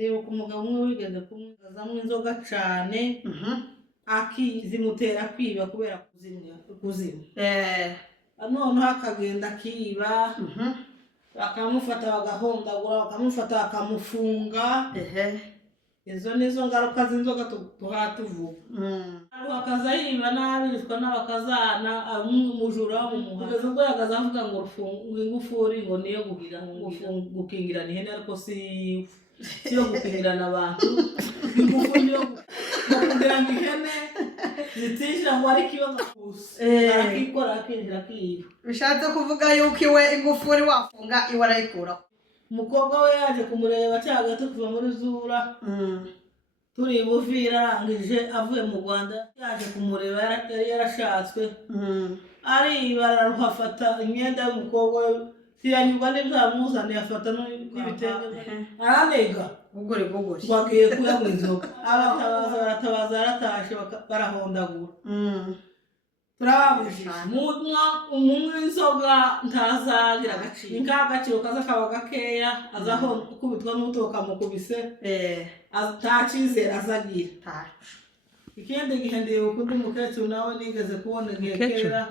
ndibuka umugabo umwe wigeze kumwazamo inzoga cane zimutera kwiba kubera kuzimya noneho akagenda akiba bakamufata bagahondagura bakamufata bakamufunga izo nizo ngaruka z'inzoga tuvuga akaza yiba nabi yitwa n'abakazana umujura kugeza ubwo yagaza avuga ngo ingufuri ngo niyo gukingirana ihene ariko si yo gukingirana abantu ingufuri niyo kugira ngo ihene zitishyira ngo ari ikibazo gusa arakikora akinjira akiba bishatse kuvuga yuko iwe ingufuri wafunga iwe arayikuraho umukobwa we yaje kumureba cyaga tuva muri Zura turi Buvira arangije avuye mu Rwanda yaje kumureba yari yarashatswe bararuhafata imyenda y'umukobwa we tiranyurwa n'ibyamuzaniye afata n'ibitenge aranega gugore bagiye kuyanywa inzoga baratabaza yaratashe barahondagura turabujije umunywa inzoga ntazagira agaciro nk'agaciro kaza kaba gakeya azaho ukubitwa n'utoka mukubise atacizera azagira ikindi gihe ndibuka undi mukecuru nawe nigeze kubona igihe kera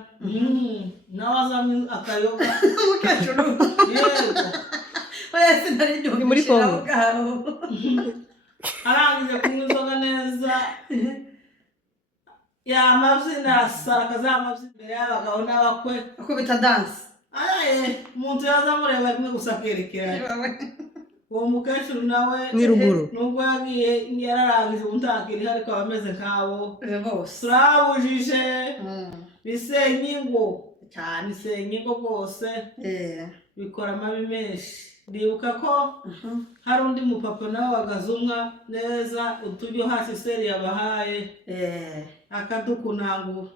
nawe azamwe akayoga umukecuru yego ni muri Kongo arangije kunywa inzoga neza yamavyina sarakaza amavyina imbere y'abagabo n'abakwe akubita dance umuntu yazamureba rimwe gusa akerekera uwo mukecuru nawe nubwo yagiye yararangije ubuntakiri ariko abameze nk'abo turabujije bisenyingo cyane isenyingo rwose bikora amabi menshi ndibuka ko hari undi mupapa nawe bagazumwa neza uturyo hasi seri yabahaye akadukunangura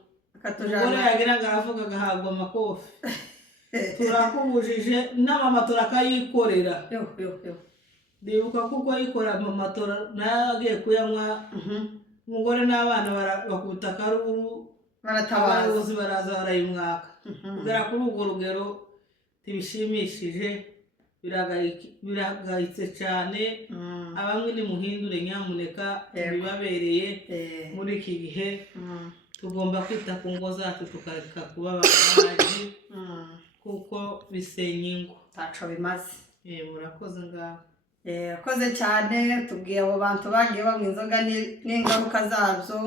umugore yagira ngo aravuga agahabwa amakofi turakubujije n'amamatora akayikorera ndibuka kuko yikorera amamatora nayo agiye kuyanywa umugore n'abana bakubita akaruru abayobozi baraza barayimwaka kugera kuri urwo rugero tibishimishije biragayitse cyane abamwe nimuhindure nyamuneka bibabereye muri iki gihe tugomba kwita ku ngo zacu tukareka kuba ababaji kuko bisenya ingo ntaco bimaze murakoze ngaho akoze cyane tubwiye abo bantu bagiye banywa inzoga n'ingaruka zabyo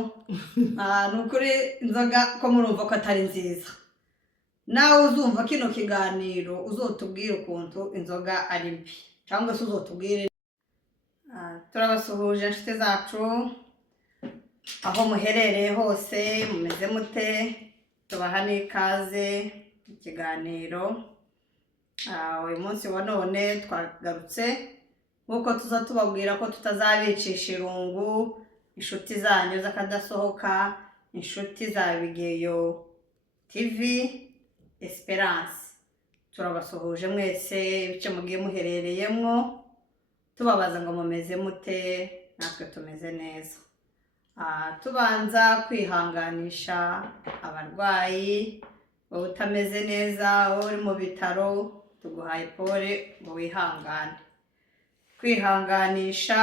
ni ukuri inzoga ko murumva ko atari nziza nawe uzumva kino kiganiro uzotubwire ukuntu inzoga ari mbi cyangwa se uzotubwire turabasuhuje inshuti zacu aho muherereye hose mumeze mute tubaha n'ikaze ikiganiro uyu munsi wa none twagarutse nk'uko tuza tubabwira ko tutazabicisha irungu inshuti zanyu z'akadasohoka inshuti za Bigeyo TV Esperance turabasuhuje mwese ibice mugiye muherereyemo tubabaza ngo mumeze mute natwe tumeze neza tubanza kwihanganisha abarwayi wowe utameze neza wowe uri mu bitaro tuguhaye pole ngo wihangane kwihanganisha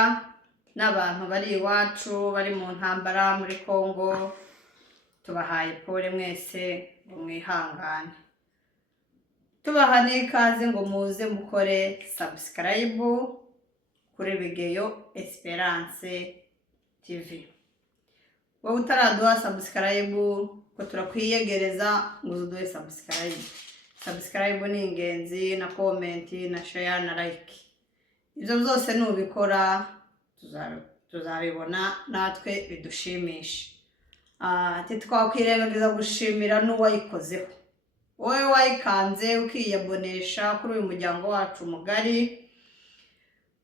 n'abantu bari iwacu bari mu ntambara muri Kongo tubahaye pole mwese ngo mwihangane tubaha n'ikaze ngo muze mukore subscribe kuri Bigeyo Esperance TV wowe utaraduha subscribe ko turakwiyegereza ngo uduhe subscribe ni ingenzi na comment na share na like ibyo byose nubikora tuzabibona natwe bidushimisha twakwirengagiza gushimira n'uwayikozeho wowe wayikanze ukiyabonesha kuri uyu muryango wacu mugari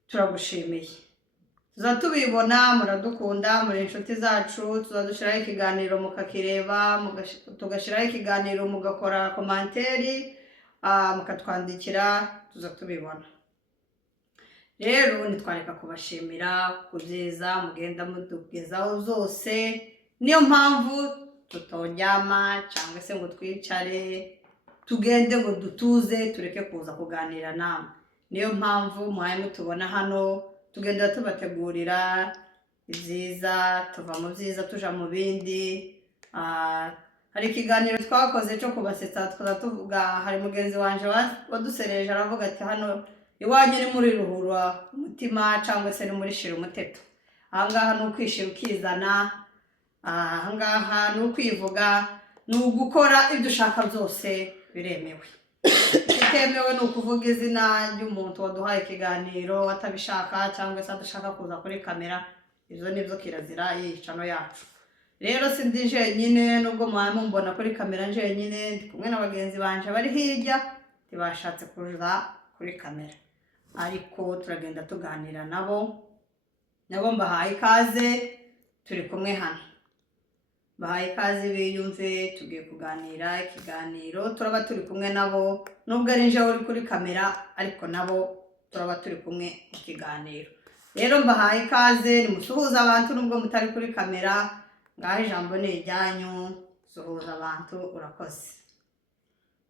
turagushimiye tuza tubibona muradukunda muri inshuti zacu tuzadushiraho ikiganiro mukakireba tugashiraho ikiganiro mugakora komanteri mukatwandikira tuza tubibona rero nitwareka kubashimira kubyiza mugenda mutugezaho zose niyo mpamvu tutojyama cyangwa se ngo twicare tugende ngo dutuze tureke kuza kuganira namwe niyo mpamvu muhaye mutubona hano tugenda tubategurira ibyiza, tuva mu byiza tuja mu bindi. Hari ikiganiro twakoze cyo kubasetsa tuvuga, hari mugenzi wanje wadusereje aravuga ati hano iwanyu ni muri ruhurwa umutima cyangwa se ni muri shira umuteto. Ahangaha ni ukwishira ukizana, ahangaha ni ukwivuga, ni ugukora ibyo ushaka byose biremewe. Itemewe ni ukuvuga izina ry'umuntu waduhaye ikiganiro atabishaka cyangwa se adashaka kuza kuri kamera. Ibyo nibyo kirazira y'icano yacu. Rero sindi jenyine, nubwo mumbona kuri kamera jenyine, ndi kumwe na bagenzi banje bari hirya ntibashatse kuza kuri kamera, ariko turagenda tuganira nabo mbahaye ikaze, turi kumwe hano. Bahaye ikaze biyumve, tugiye kuganira ikiganiro, turaba turi kumwe nabo, nubwo ari nje uri kuri kamera ariko nabo turaba turi kumwe mu kiganiro. Rero mbahaye ikaze, nimusuhuza abantu nubwo mutari kuri kamera. Ngaho ijambo ni iryanyu, suhuza abantu. Urakoze.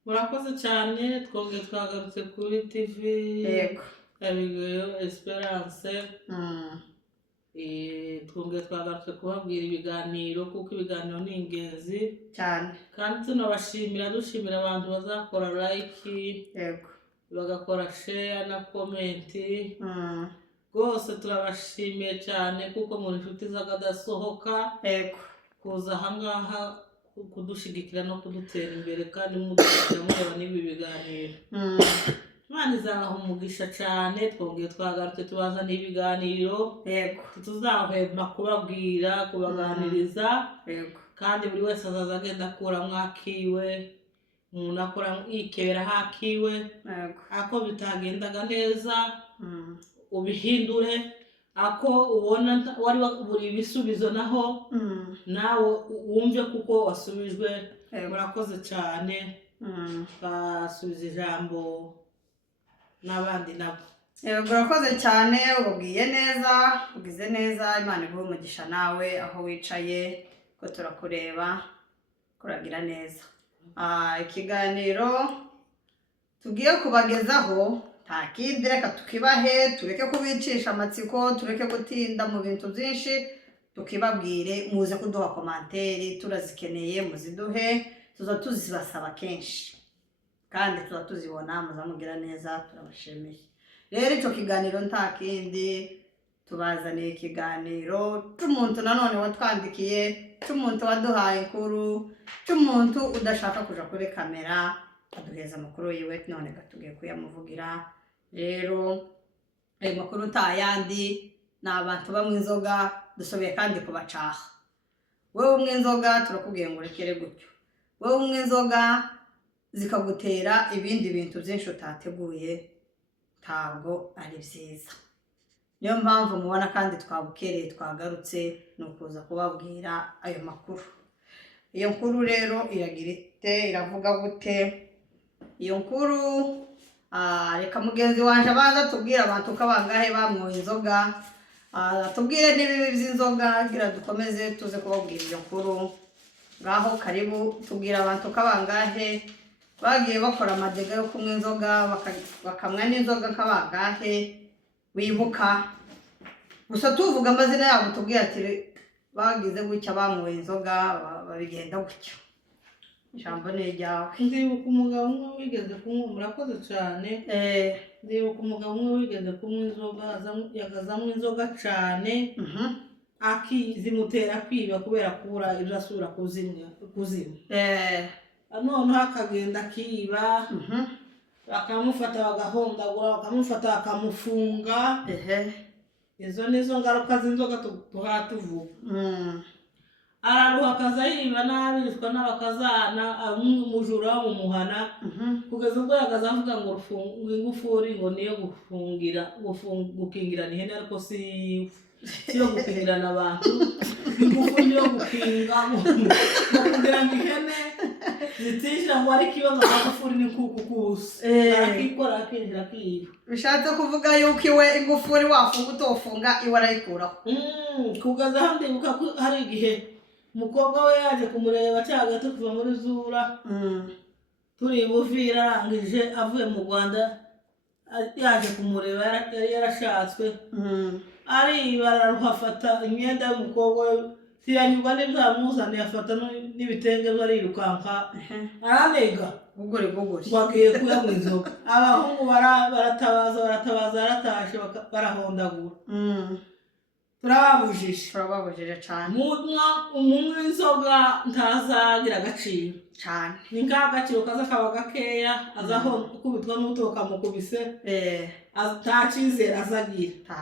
Murakoze cyane. Twongeye twagarutse kuri TV Yego. Abigail Esperance. Twongeye twagarutse kubabwira ibiganiro, kuko ibiganiro ni ingenzi cyane, kandi tunabashimira, dushimira abantu bazakora like, yego, bagakora share na comment. Rwose turabashimiye cyane kuko muri inshuti z'akadasohoka, yego, kuza ahangaha kudushigikira no kudutera imbere, kandi mudushyigikira mureba n'ibi biganiro. Imana izabaha umugisha cyane. Twongeye twagarutse tubazaniye ibiganiro, yego, tuzahwema kubabwira, kubaganiriza, yego, kandi buri wese azaza agenda akuramo akiwe, umuntu akora yikebera hakiwe. yego, ako bitagendaga neza ubihindure, ako ubona wari buri ibisubizo naho nawe wumve kuko wasubijwe. Murakoze cyane. Basubiza ijambo n'abandi nabo. Yego, urakoze cyane, ubwiye neza, ugize neza. Imana iguhe umugisha nawe aho wicaye, ko turakureba, kuragira neza. Ikiganiro tugiye kubagezaho nta kindi, reka tukibahe, tureke kubicisha amatsiko, tureke gutinda mu bintu byinshi, tukibabwire. Muze kuduha komanteri, turazikeneye, muziduhe, tuza tuzibasaba kenshi kandi tuza tuzibona. Muzamugira neza, turabashimiye. Rero icyo kiganiro nta kindi, tubazaniye ikiganiro cy'umuntu nanone watwandikiye, cy'umuntu waduhaye inkuru, cy'umuntu udashaka kuja kuri kamera aduheza amakuru yiwe, none tugiye kuyamuvugira. Rero ayo makuru utayandi ni abantu bamwe inzoga, dusoboye kandi kubacaha. Wowe umwe inzoga turakubwiye ngo urekere gutyo. Wowe umwe inzoga zikagutera ibindi bintu byinshi utateguye, ntabwo ari byiza. Niyo mpamvu mubona kandi twabukereye twagarutse, ni ukuza kubabwira ayo makuru. Iyo nkuru rero iragira ite, iravuga gute? Iyo nkuru reka mugenzi wanje abanza tubwire abantu ko abangahe bamwoye inzoga, tubwire n'ibibi by'inzoga, gira dukomeze tuze kubabwira iyo nkuru. Ngaho karibu, tubwire abantu ko abangahe bagiye bakora amadega yo kunywa inzoga, bakamwa n'inzoga nk'abangahe wibuka. Gusa tuvuga amazina yabo, tubwire ati bagize gutya, bamwoye inzoga, babigenda gutyo. Ijambo ni iryawe. Ndibuka umugabo umwe wigeze kunywa. Murakoze cyane. Ndibuka umugabo umwe wigeze kunywa inzoga, yakazanywa inzoga cyane, zimutera kwiba kubera kubura ibyo asubira kuzimya. Noneho akagenda akiba, bakamufata bagahondagura, bakamufata bakamufunga. Izo nizo ngaruka z'inzoga tuvuga. Araruha akaza yiba nabi, yitwa n'abakazana, umujura w'umuhana, kugeza ubwo yagaze avuga ngo ingufuri ngo niyo gukingirana ihene, ariko si yo gukingirana abantu. Ingufuri niyo gukinga kugira ngo ihene zitishyira ngo ari ikibazo. Ingufuri ni kuku kusa, arakikora akinjira akiba. Bishatse kuvuga yuko iwe ingufuri wafunga utofunga iwe arayikuraho. Kugeza aho ndibuka ko hari igihe umukobwa we yaje kumureba cyaga tuva muri Zura, turi Buvira, arangije avuye mu Rwanda, yaje kumureba yari yarashatswe aribara ruhafata imyenda y'umukobwa we ntiyanyurwa n'ibyamuzaniye afata n'ibitenge byo arirukanka aranega bagiye kuyanywa inzoga abahungu baratabaza yaratashe barahondagura turababujije cyane umunywi w'inzoga ntazagira agaciro cyane ni nk'agaciro kaza kaba gakeya azaho ukubitwa n'utoka mukubise nta cyizere azagira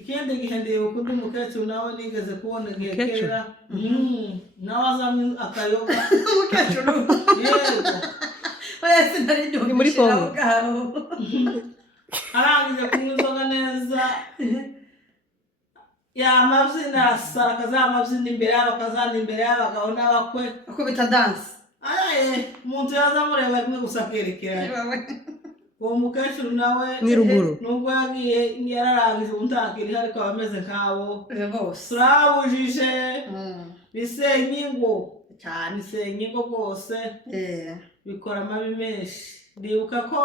ikindi gihe ndibuka undi mukecuru nawe nigeze kubona igihe kera nawe azanywa akayoga umukecuru yego wese nari muri Kongo arangije kunywa inzoga neza yamabyina arasara akazamabyina imbere yabo akazana imbere y'abagabo n'abakwe akubita danse umuntu yazamureba rimwe gusa akerekeranye uwo mukecuru nawe nubwo yagiye yararangije ubuntakiri ariko aba ameze nk'abo turabujije bisenya ingo cyane bisenya ingo rwose bikora amabi menshi ndibuka ko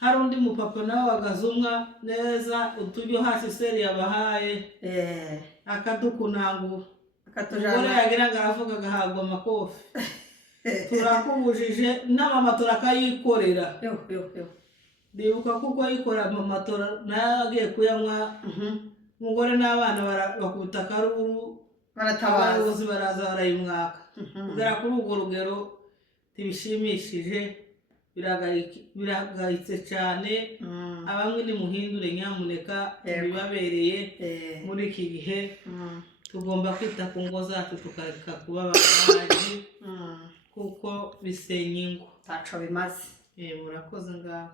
hari undi mupapa nawe wagazumwa neza uturyo hasi seri yabahaye akadukunangura umugore yagira ngo aravuga agahabwa amakofi turakubujije n'amamatora akayikorera ndibuka kuko yikorera amamatora nayo agiye kuyanywa umugore n'abana bakubita akaruru abayobozi baraza barayimwaka kugera kuri urwo rugero ntibishimishije biragayitse cyane abamwe nimuhindure nyamuneka bibabereye muri iki gihe tugomba kwita ku ngo zacu tukareka kuba ababaji kuko bisenya ingo ntaco bimaze murakoze ngaho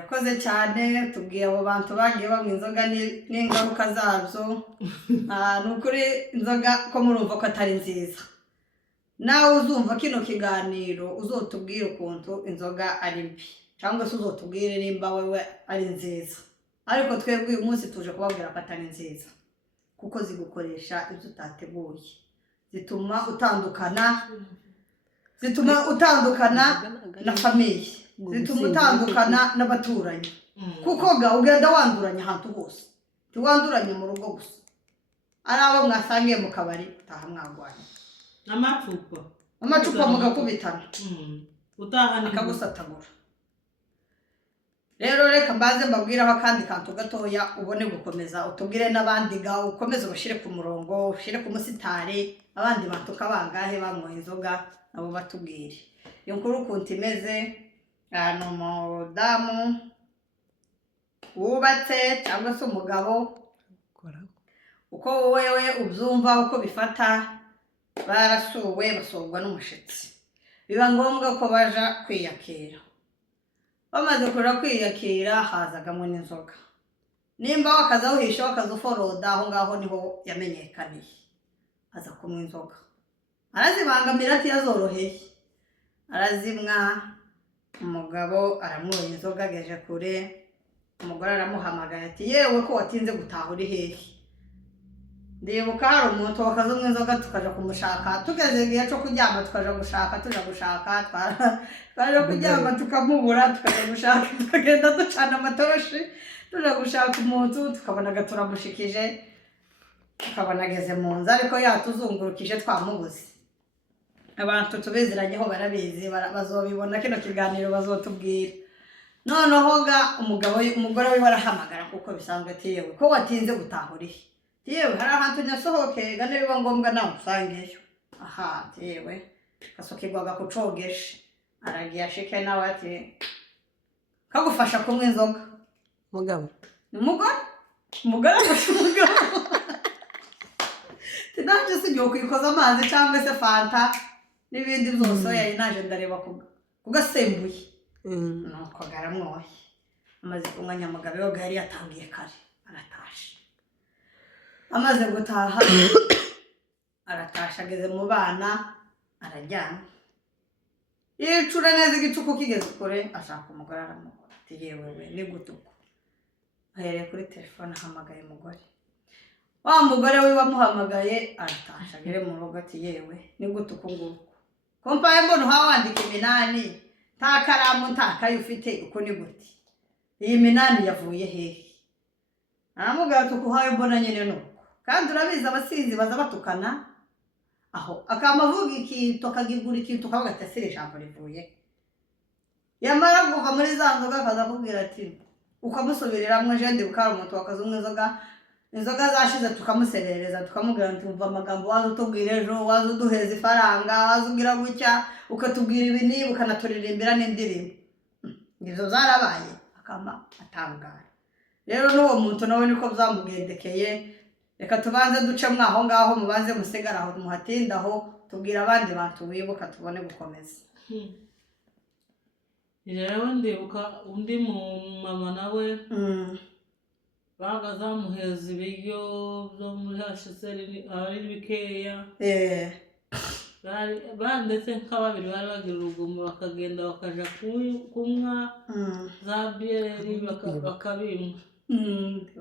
akoze cyane tubwiye abo bantu bagiye banywa inzoga n'ingaruka zabyo ni ukuri inzoga ko murumva ko atari nziza nawe uzumva kino kiganiro uzotubwire ukuntu inzoga ari mbi cyangwa se uzotubwire nimba wewe ari nziza ariko twebwe uyu munsi tuje kubabwira ko atari nziza kuko zigukoresha ibyo utateguye zituma utandukana na famiye zituma utandukana n'abaturanyi kuko ugenda wanduranya ahantu hose ntiwanduranye mu rugo gusa ari abo mwasangiye mu kabari utaha mwagwanye amacupa mugakubitana akagusatagura rero reka mbaze mbabwiraho akandi kantu gatoya ubone gukomeza utubwire n'abandi ga ukomeze ubashyire ku murongo ushyire ku musitari abandi bantu kabangahe banyoye inzoga nabo batubwire iyo nkuru ukuntu imeze ni umudamu wubatse cyangwa se umugabo uko wewe ubyumva uko bifata barasuwe basurwa n'umushitsi biba ngombwa ko baja kwiyakira bamaze kuja kwiyakira hazagamo n'inzoga nimba wakazahuhisha wakazuforoda aho ngaho niho yamenyekaniye aza kunywa inzoga arazibangamira atiyazoroheye arazimwa umugabo aramuha inzoga ageje kure umugore aramuhamagaye ati yewe ko watinze gutaha uri hehe ndibuka hari umuntu wakazumwa inzoga tukaja kumushaka tugeze igihe cyo kuryama tukaja gushaka twaje kuryama tukamubura tukaja gushaka tukagenda ducana amatoroshi tuja gushaka umuntu tukabona turamushikije tukabona ageze mu nzu ariko yatuzungurukije twamubuze abantu tubiziranyeho barabizi bazobibona kino kiganiro bazotubwira noneho ga umugore we barahamagara kuko bisanzwe ati yewe ko watinze gutaha uri yewe hari ahantu nyasohokeye gane biba ngombwa nawe usangeyo aha yewe gasokirwaga kucogesha aragiye ashike nawe ati kagufasha kunywa inzoga umugore afasha umugabo tinanje sibyo kwikoza amazi cyangwa se fanta n'ibindi byose yayi naje ndareba kugasembuye nuko garamwoye amaze kunywa nyamugabo yo gari yatangiye kare aratashe amaze gutaha aratasha ageze mu bana arajyana yicura neza igicuku kigeze kure ashaka umugore aramubona ati yewe we ni gutuko ahereye kuri telefone ahamagaye umugore wa mugore we wamuhamagaye aratasha agere mu rugo ati yewe ni gutuko nguko kompaye mbona uhawe wandika iminani nta karamu nta kayi ufite uko ni gute iyi minani yavuye hehe aramubwira tukuhaye mbona nyine nuko kandi urabizi abasinzi baza batukana aho akamavuga ikintu akagigura ikintu ukavuga ati asire ijambo rivuye yamara kuva muri za nzoga akaza akubwira ati ukamusubiriramwo jendi bukara umuntu wakaza umwe inzoga zashize tukamuserereza tukamubwira ati umva amagambo waza utubwira ejo waza uduheza ifaranga waza ugira gutya ukatubwira ibi niba ukanaturirimbira n'indirimbo ibyo zarabaye akama atangara rero n'uwo muntu nawe niko byamugendekeye reka tubanze ducemo aho ngaho mubanze musigara aho muhatindaho tubwira abandi bantu wibuka tubone gukomeza rero ndibuka undi mama nawe baga zamuheza ibiryo byo muri HCR ari bikeya ndetse nk'ababiri bari bagira urugomo bakagenda bakaja kunywa za biyeri bakabimwa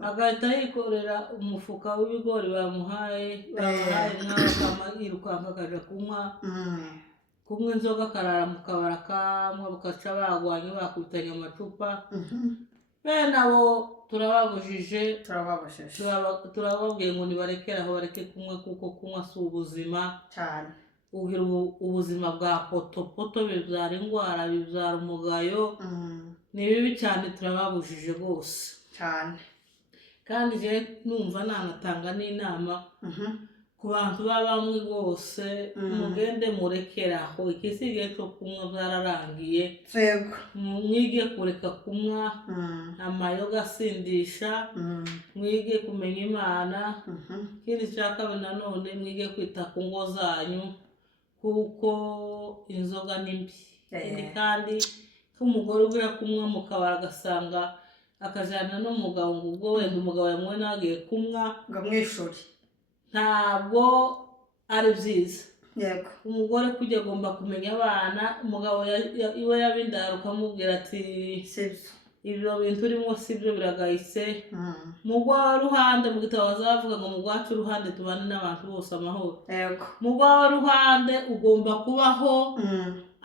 agahita yikorera umufuka w'ibigori bamuhaye nk'akama yirukanka akaja kunywa inzoga akarara mu kabara kamwe bakaca bagwanye bakubitanye amacupa bene abo turababujije turababwiye ngo nibarekere aho bareke kunywa kuko kunywa si ubuzima cyane ugira ubuzima bwa poto bibyara indwara bibyara umugayo ni bibi cyane turababujije rwose cyane kandi je numva nanatanga n'inama ku bantu bamwe rwose mugende murekeraho ikisigaye cyo kunywa byararangiye mwige kureka kunywa amayoga asindisha mwige kumenya Imana ikindi cya kabiri nanone mwige kwita ku ngo zanyu kuko inzoga ni mbi kandi nk'umugore ugira kunywa mu kabari agasanga akajana n'umugabo ngo ubwo wenda umugabo yamwe nagiye kunywa ngo amwishuri ntabwo ari byiza yego umugore kujya agomba kumenya abana umugabo iwe yabindara ukamubwira ati sibyo ibyo bintu urimo sibyo biragayitse mugwa ruhande mu gitabo bazavuga ngo mugwacu ruhande tubane n'abantu bose amahoro yego mugwa ruhande ugomba kubaho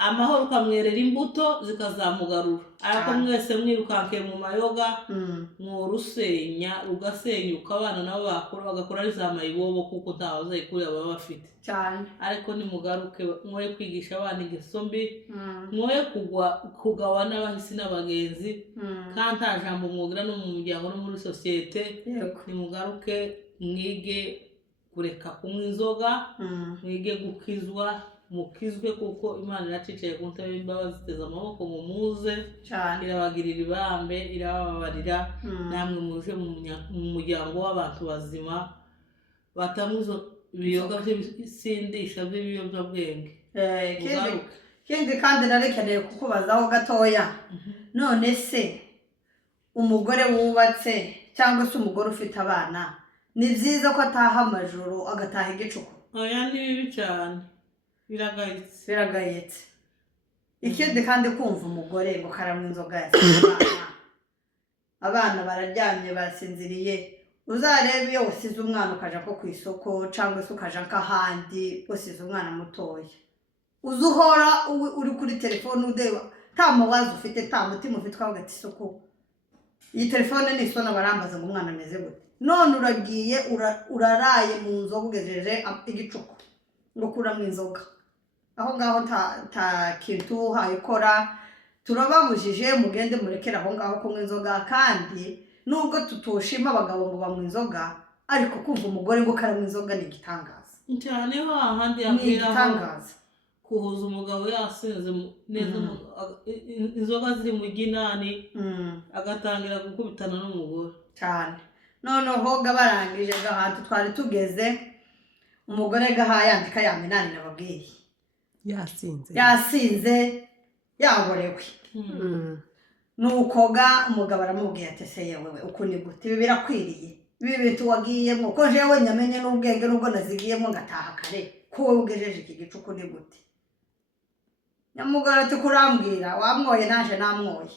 amahoro ukamwerera imbuto zikazamugarura ariko mwese mwirukankiye mu mayoga mwurusenya ugasenyuka abana nabo bagakora ari za mayibobo kuko ntawazayikuriye baba bafite cyane ariko nimugaruke mwoye kwigisha abana ingeso mbi mwoye kugawa n'abahisi n'abagenzi kandi nta jambo mwugira no mu muryango no muri sosiyete nimugaruke mwige kureka kunywa inzoga mwige gukizwa mukizwe kuko Imana iracicaye ku ntebe y'imbabazi iteze amaboko ngo muze irabagirira ibambe irababarira namwe muje mu muryango w'abantu bazima batamwe izo biyoga by'ibisindisha by'ibiyobyabwenge kindi kandi narekeneye kukubazaho gatoya none se umugore wubatse cyangwa se umugore ufite abana ni byiza ko ataha amajoro agataha igicuku oya ni bibi cyane biragayitse ikindi kandi kumva umugore ngo karanywa inzoga abana bararyamye barasinziriye uzarebe iyo wasize umwana ukaja ko ku isoko cyangwa se ukaja nk'ahandi wasize umwana mutoya uzi uhora uri kuri telefone udeba nta mawazo ufite nta mutima ufite twavuga ati isuku iyi telefone ni isona barambaza ngo umwana ameze gute none uragiye uraraye mu nzoga ugejeje igicuku ngo kuramo inzoga aho ngaho nta kintu uhayikora turababujije mugende murekere aho ngaho kunywa inzoga kandi nubwo tutoshima abagabo ngo banywa inzoga ariko kumva umugore ngo karanywa inzoga ni igitangaza cyane hahandi yabwiraho kuhuza umugabo yasinze neza inzoga ziri mu ginani agatangira gukubitana n'umugore cyane noneho gabarangije ahantu twari tugeze umugore gahaye yandika ya minani nababwiye yasinze yaborewe nuko umugabo aramubwiye ati se yewe uku ni gute ibi birakwiriye ibi bintu wagiyemo ko jewe nyamenye n'ubwenge nubwo nazigiyemo ngataha kare ko wowe ugejeje iki gicuku ni gute nyamugore ati kurambwira wamwoye naje namwoye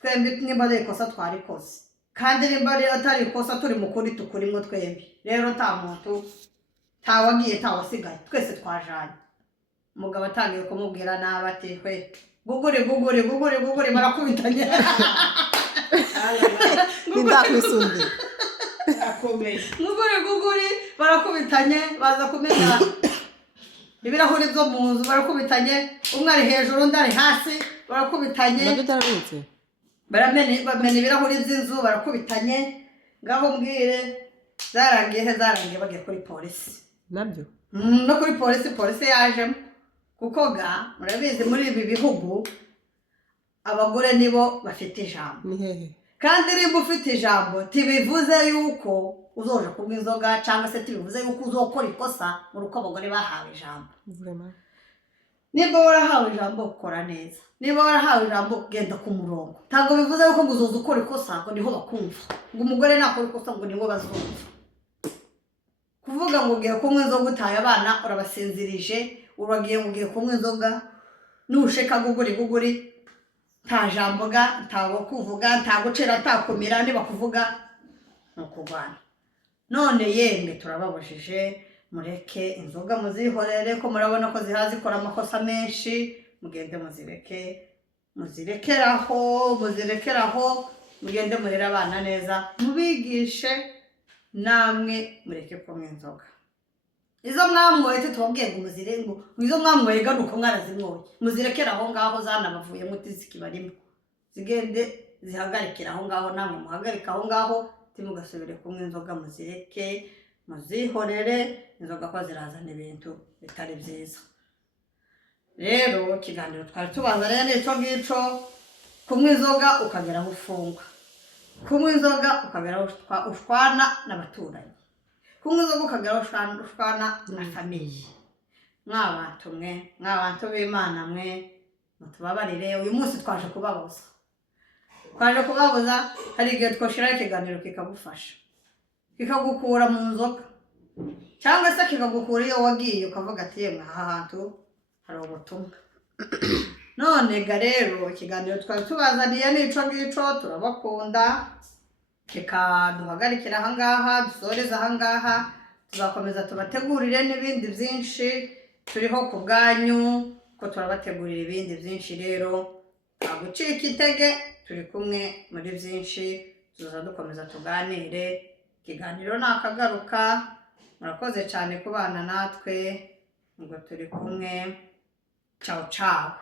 twembi nimba ari ikosa twarikoze kandi nimba atari ikosa turi mukuri tukurimo twembi rero nta muntu ntawagiye ntawasigaye twese twajanye umugabo atangiye kumubwira nabi ati hwe gugure barakubitanye Ndakwisundira. akomeye guguri barakubitanye baza kumenya ibirahuri byo mu nzu barakubitanye umwe ari hejuru undi ari hasi barakubitanye Nabyo byarabitse. bamena ibirahuri by'inzu barakubitanye ngaho mbwire zarangiye bagiye kuri polisi Nabyo. no kuri polisi yajemo kuko murabizi muri ibi bihugu abagore nibo bafite ijambo Ni hehe? kandi niba ufite ijambo tibivuze yuko uzoja kunywa inzoga cyangwa se tibivuze yuko uzokora ikosa muri uko abagore bahawe ijambo Vraiment. niba warahawe ijambo ukora neza niba warahawe ijambo genda ku murongo ntabwo bivuze yuko ngo uzoza ukora ikosa ngo niho bakumva ngo umugore nakora ikosa ngo niho bazumva kuvuga ngo ugiye kunywa inzoga utaye abana urabasinzirije uragiye ngo ugiye kunywa inzoga nusheka guguri nta jambo ntago kuvuga nta gucira ntakumira niba kuvuga ni ukugwana none yemwe turababujije mureke inzoga muzihorere ko murabona ko zikora amakosa menshi mugende muzirekeraho mugende murera abana neza mubigishe namwe mureke kunywa inzoga izo mwamwoye tubabwiye ngo izo mwamwoye ganuko mwarazinyoye muzirekera aho ngaho zanabavuye muti zikibarimo zigende zihagarikira aho ngaho namwe muhagarika aho ngaho timugasubire kunywa inzoga muzireke muzihorere inzoga ko zirazana ibintu bitari byiza rero ikiganiro twari tubaza rero nicyo ngicyo kunywa inzoga ukagera aho ufungwa kunywa inzoga ukagera aho ushwana n'abaturanyi kunywa inzoga ukagera aho ushwana na famiye mwabantu b'Imana mwe mutubabarire uyu munsi twaje kubabuza hari igihe twashiraho ikiganiro kikagufasha kikagukura mu nzoga cyangwa se kikagukura iyo wagiye ukavuga ati yemwe aha hantu hari ubutumwa none rero ikiganiro twari tubazaniye n'ico ngico turabakunda duhagarikira aha ngaha dusoreza aha ngaha tuzakomeza tubategurire n'ibindi byinshi turiho ku bwanyu ko turabategurira ibindi byinshi rero gucika intege turi kumwe muri byinshi tuza dukomeza tuganire ikiganiro nakagaruka murakoze cyane kubana natwe ngo turi kumwe ciao ciao